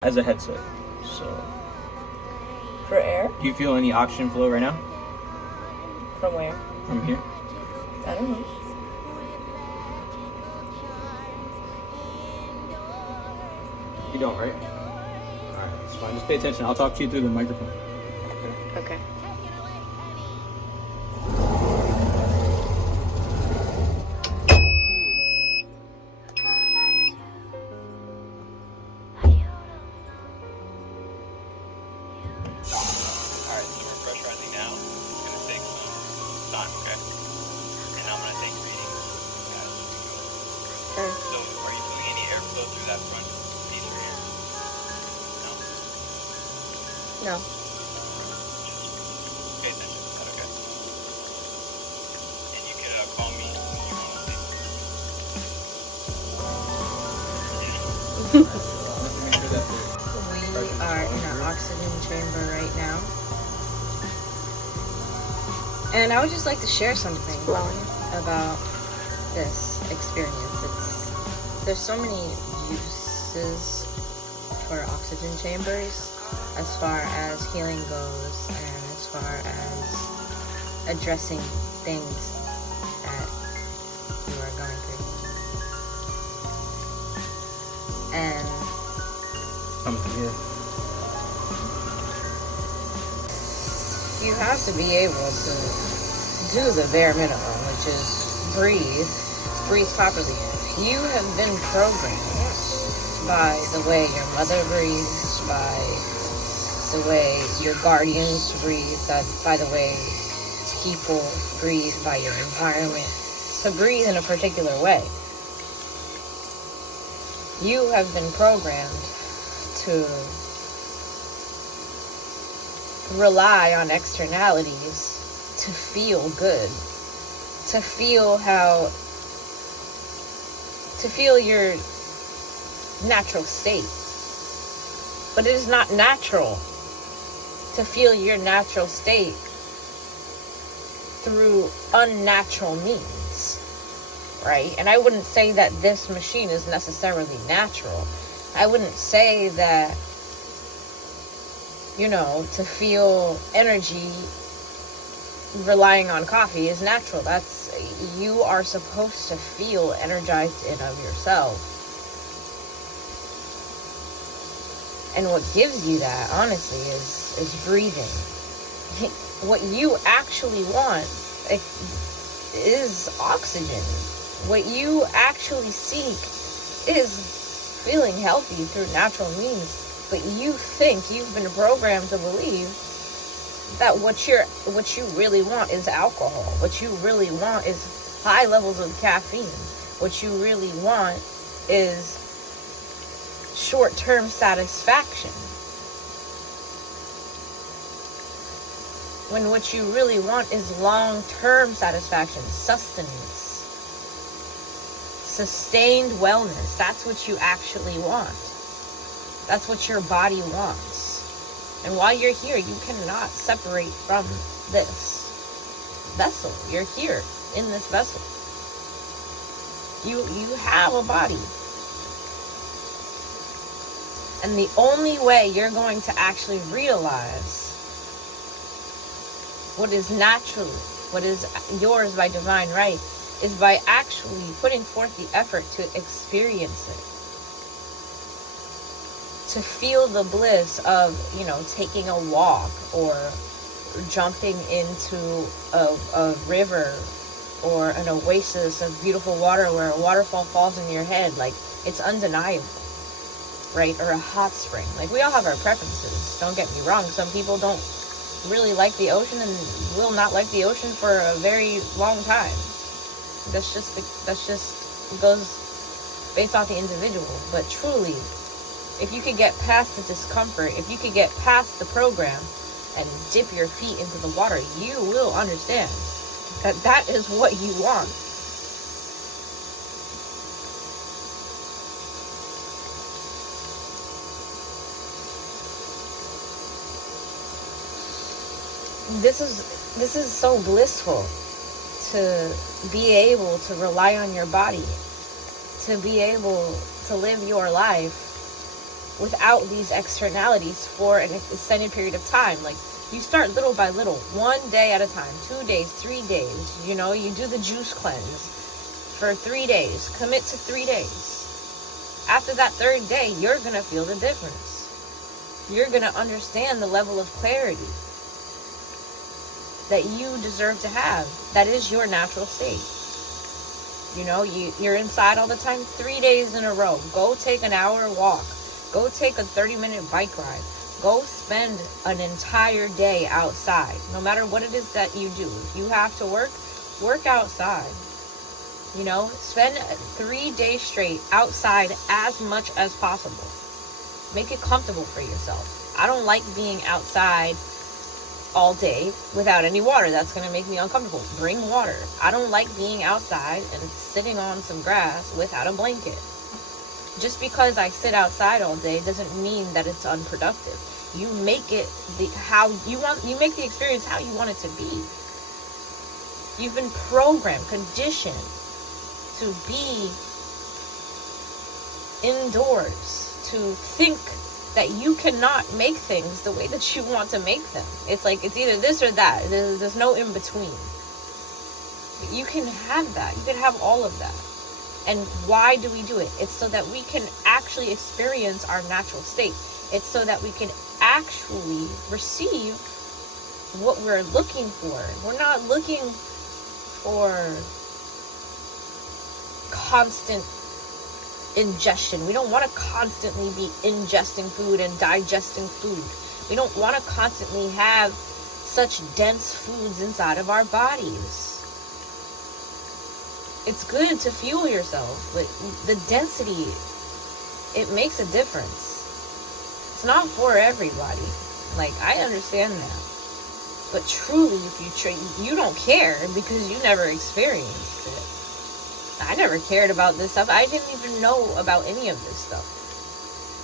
as a headset. So, For air? do you feel any oxygen flow right now? From where? From here? I don't know. You don't, right? Alright, that's fine. Just pay attention. I'll talk to you through the microphone. Okay. Alright, so we're pressurizing now. It's going to take some time, okay? And I'm going to take readings as we go. Okay. So, are you feeling any airflow through that front piece right here? No? No. Just pay attention. Is that okay? And you can call me when you want to leave. Let's make sure that We are in an oxygen chamber right now. And I would just like to share something about this experience. There's so many uses for oxygen chambers as far as healing goes and as far as addressing things that you are going through. And you have to be able to do the bare minimum, which is breathe properly. You have been programmed by the way your mother breathes, by the way your guardians breathe, by the way people breathe, by your environment, to breathe in a particular way. You have been programmed to rely on externalities to feel good, to feel your natural state. But it is not natural to feel your natural state through unnatural means, right? And I wouldn't say that this machine is necessarily natural. I wouldn't say that, to feel energy relying on coffee is natural. You are supposed to feel energized in of yourself. And what gives you that, honestly, is breathing. What you actually want is oxygen. What you actually seek is feeling healthy through natural means. But you think you've been programmed to believe that what you really want is alcohol. What you really want is high levels of caffeine. What you really want is short-term satisfaction. When what you really want is long-term satisfaction, sustenance, sustained wellness. That's what you actually want. That's what your body wants. And while you're here, you cannot separate from this vessel. You're here in this vessel. You have a body. And the only way you're going to actually realize what is naturally, what is yours by divine right, is by actually putting forth the effort to experience it. To feel the bliss of, taking a walk or jumping into a river or an oasis of beautiful water where a waterfall falls in your head. Like, it's undeniable, right? Or a hot spring. Like, we all have our preferences. Don't get me wrong. Some people don't really like the ocean and will not like the ocean for a very long time. That's just goes based off the individual. But truly, if you could get past the discomfort, if you could get past the program and dip your feet into the water, you will understand that is what you want. This is so blissful to be able to rely on your body, to be able to live your life without these externalities for an extended period of time. Like, you start little by little, 1 day at a time, 2 days, 3 days. You know, you do the juice cleanse for 3 days. Commit to 3 days. After that third day, you're going to feel the difference. You're going to understand the level of clarity that you deserve to have. That is your natural state. You know, you're inside all the time. 3 days in a row. Go take an hour walk. Go take a 30-minute bike ride. Go spend an entire day outside. No matter what it is that you do. If you have to work outside. You know, spend 3 days straight outside as much as possible. Make it comfortable for yourself. I don't like being outside all day without any water. That's going to make me uncomfortable. Bring water. I don't like being outside and sitting on some grass without a blanket. Just because I sit outside all day doesn't mean that it's unproductive. You make it how you want. You make the experience how you want it to be. You've been programmed, conditioned to be indoors, to think that you cannot make things the way that you want to make them. It's like, it's either this or that. There's no in between. But you can have that. You can have all of that. And why do we do it? It's so that we can actually experience our natural state. It's so that we can actually receive what we're looking for. We're not looking for constant ingestion. We don't want to constantly be ingesting food and digesting food. We don't want to constantly have such dense foods inside of our bodies. It's good to fuel yourself, but the density, it makes a difference. It's not for everybody. Like, I understand that. But truly, if you don't care because you never experienced it. I never cared about this stuff. I didn't even know about any of this stuff.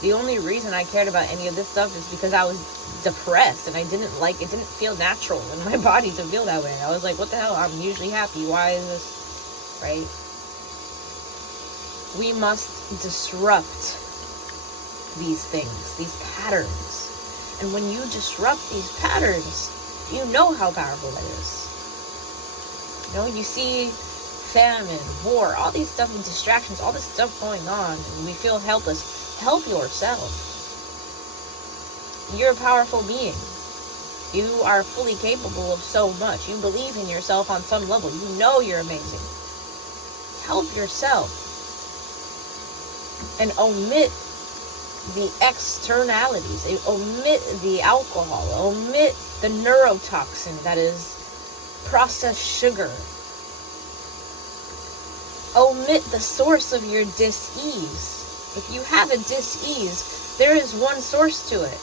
The only reason I cared about any of this stuff is because I was depressed and it didn't feel natural in my body to feel that way. I was like, what the hell? I'm usually happy. Why is this? Right? We must disrupt these things, these patterns. And when you disrupt these patterns, you know how powerful that is. You know, you see famine, war, all these stuff and distractions, all this stuff going on, and we feel helpless. Help yourself. You're a powerful being. You are fully capable of so much. You believe in yourself on some level. You know you're amazing. Help yourself. And omit the externalities. Omit the alcohol. Omit the neurotoxin that is processed sugar. Omit the source of your dis-ease. If you have a dis-ease, there is one source to it.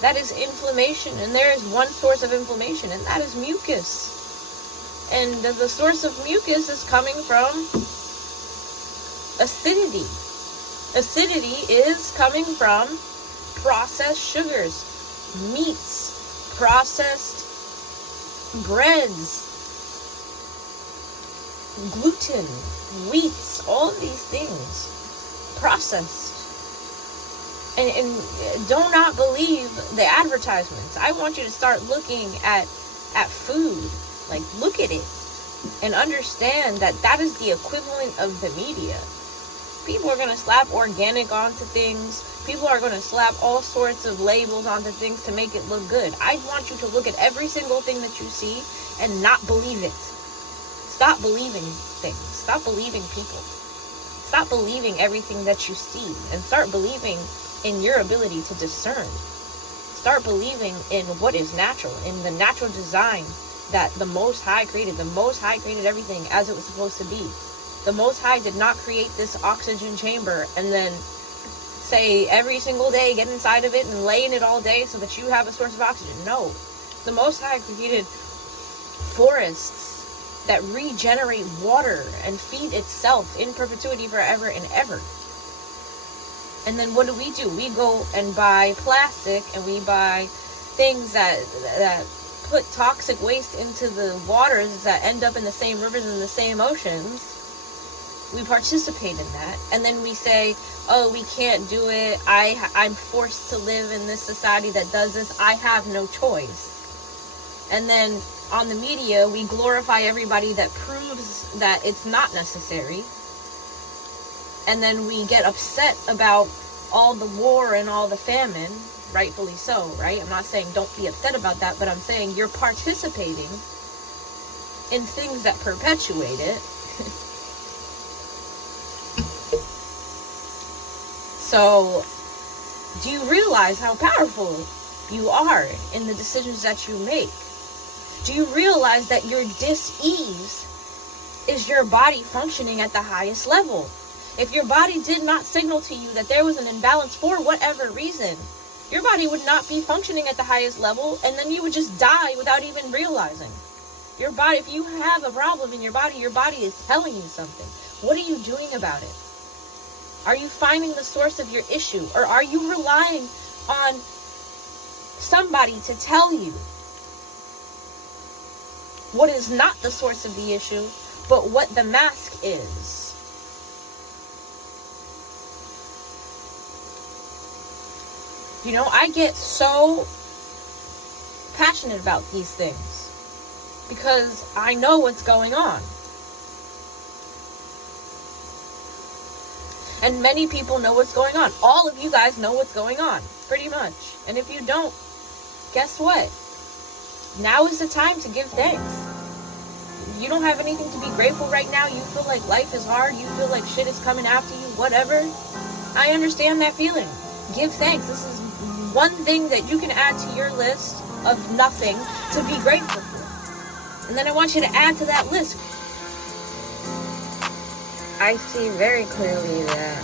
That is inflammation, and there is one source of inflammation, and that is mucus. And the source of mucus is coming from acidity. Acidity is coming from processed sugars, meats, processed breads, gluten, wheats, all of these things processed. And do not believe the advertisements. I want you to start looking at food. Like, look at it and understand that that is the equivalent of the media. People are going to slap organic onto things. People are going to slap all sorts of labels onto things to make it look good. I want you to look at every single thing that you see and not believe it. Stop believing things. Stop believing people. Stop believing everything that you see and start believing in your ability to discern. Start believing in what is natural, in the natural design that the Most High created. The Most High created everything as it was supposed to be. The Most High did not create this oxygen chamber and then say every single day get inside of it and lay in it all day so that you have a source of oxygen. No. The Most High created forests that regenerate water and feed itself in perpetuity forever and ever. And then what do? We go and buy plastic and we buy things that put toxic waste into the waters that end up in the same rivers and the same oceans. We participate in that, and then we say, oh, we can't do it, I'm forced to live in this society that does this, I have no choice. And then on the media, we glorify everybody that proves that it's not necessary, and then we get upset about all the war and all the famine, rightfully so, right? I'm not saying don't be upset about that, but I'm saying you're participating in things that perpetuate it. So, do you realize how powerful you are in the decisions that you make? Do you realize that your dis-ease is your body functioning at the highest level? If your body did not signal to you that there was an imbalance for whatever reason, your body would not be functioning at the highest level, and then you would just die without even realizing. Your body, if you have a problem in your body is telling you something. What are you doing about it? Are you finding the source of your issue? Or are you relying on somebody to tell you what is not the source of the issue, but what the mask is? You know, I get so passionate about these things because I know what's going on. And many people know what's going on. All of you guys know what's going on, pretty much. And if you don't, guess what? Now is the time to give thanks. You don't have anything to be grateful right now. You feel like life is hard. You feel like shit is coming after you, whatever. I understand that feeling. Give thanks. This is one thing that you can add to your list of nothing to be grateful for. And then I want you to add to that list. I see very clearly that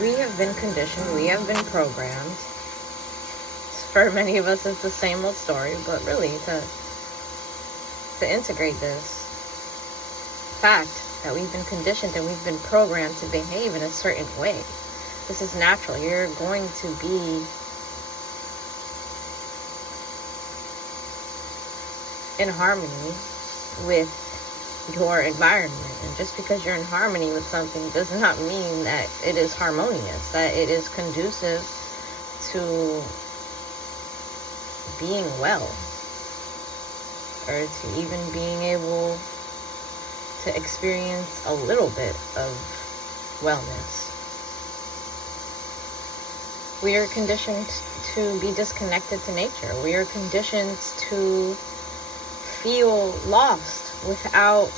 we have been conditioned, we have been programmed. For many of us, it's the same old story, but really, to integrate this fact that we've been conditioned and we've been programmed to behave in a certain way. This is natural. You're going to be in harmony with your environment, and just because you're in harmony with something does not mean that it is harmonious, that it is conducive to being well, or to even being able to experience a little bit of wellness. We are conditioned to be disconnected to nature. We are conditioned to feel lost without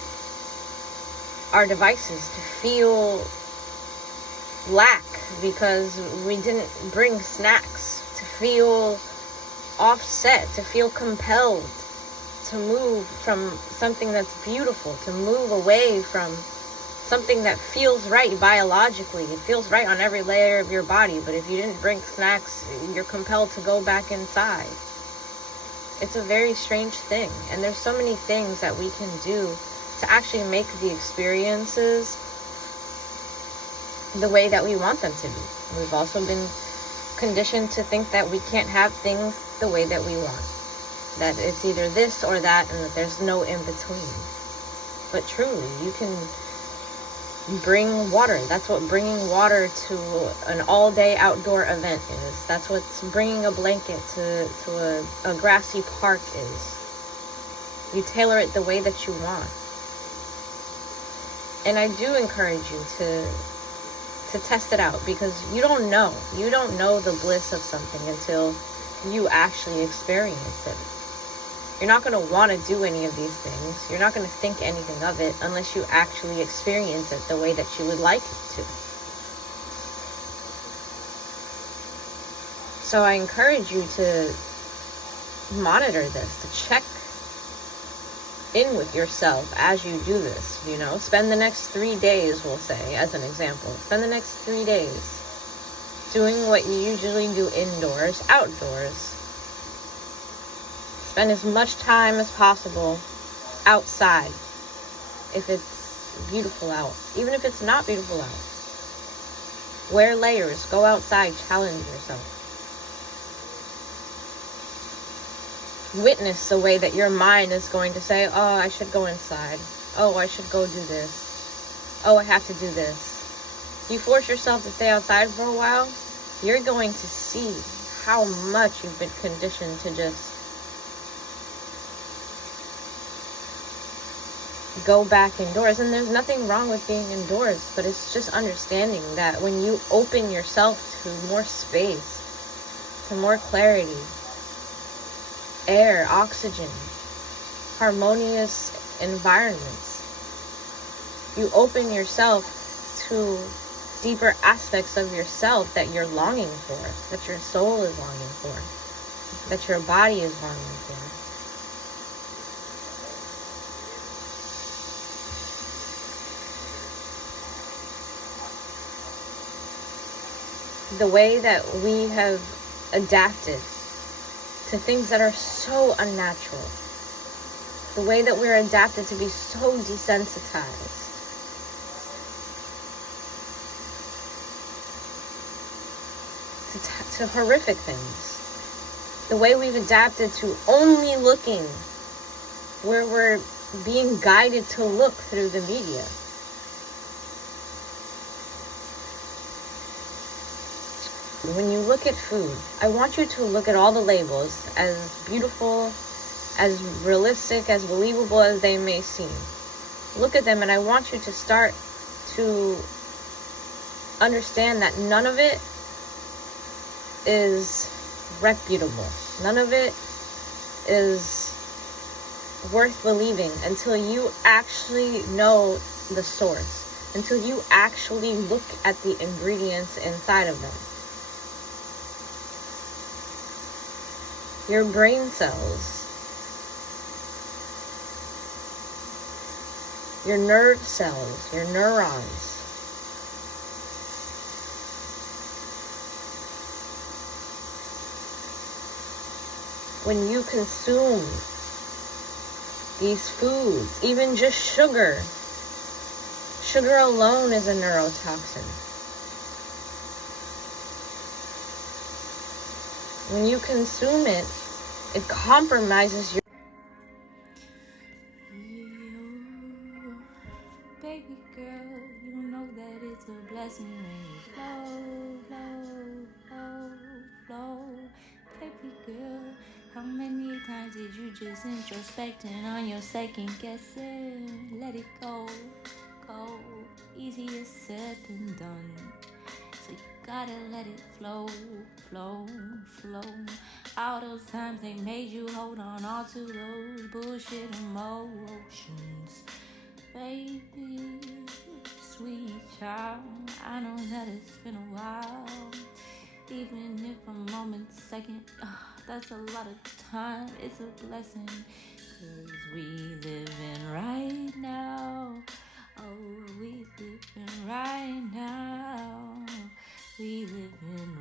our devices, to feel lack because we didn't bring snacks, to feel offset, to feel compelled to move from something that's beautiful, to move away from something that feels right biologically. It feels right on every layer of your body, but if you didn't bring snacks, you're compelled to go back inside. It's a very strange thing, and there's so many things that we can do to actually make the experiences the way that we want them to be. We've also been conditioned to think that we can't have things the way that we want, that it's either this or that, and that there's no in between. But truly, you can bring water. That's what bringing water to an all-day outdoor event is. That's what bringing a blanket to a grassy park is. You tailor it the way that you want. And I do encourage you to test it out, because you don't know. You don't know the bliss of something until you actually experience it. You're not going to want to do any of these things. You're not going to think anything of it unless you actually experience it the way that you would like it to. So I encourage you to monitor this, to check in with yourself as you do this, you know. Spend the next 3 days, we'll say, as an example. Spend the next 3 days doing what you usually do indoors, outdoors. Spend as much time as possible outside if it's beautiful out. Even if it's not beautiful out. Wear layers. Go outside. Challenge yourself. Witness the way that your mind is going to say, oh, I should go inside. oh, I should go do this. Oh, I have to do this. You force yourself to stay outside for a while, you're going to see how much you've been conditioned to just go back indoors. And there's nothing wrong with being indoors, but it's just understanding that when you open yourself to more space, to more clarity, air, oxygen, harmonious environments, you open yourself to deeper aspects of yourself that you're longing for, that your soul is longing for, that your body is longing for. The way that we have adapted to things that are so unnatural, the way that we're adapted to be so desensitized, to horrific things, the way we've adapted to only looking where we're being guided to look through the media. When you look at food, I want you to look at all the labels, as beautiful, as realistic, as believable as they may seem. Look at them, and I want you to start to understand that none of it is reputable. None of it is worth believing until you actually know the source, until you actually look at the ingredients inside of them. Your brain cells, your nerve cells, your neurons, when you consume these foods, even just sugar alone is a neurotoxin. When you consume it, it compromises your... You, baby girl, you know that it's a blessing when you flow. Baby girl, how many times did you just introspecting on your second guessing? Let it go. Easier said than done. So you gotta let it flow. All those times they made you hold on all to those bullshit emotions. Baby, sweet child, I know that it's been a while. Even if a moment, second, that's a lot of time. It's a blessing, 'cause we living right now. Oh, we living right now. We living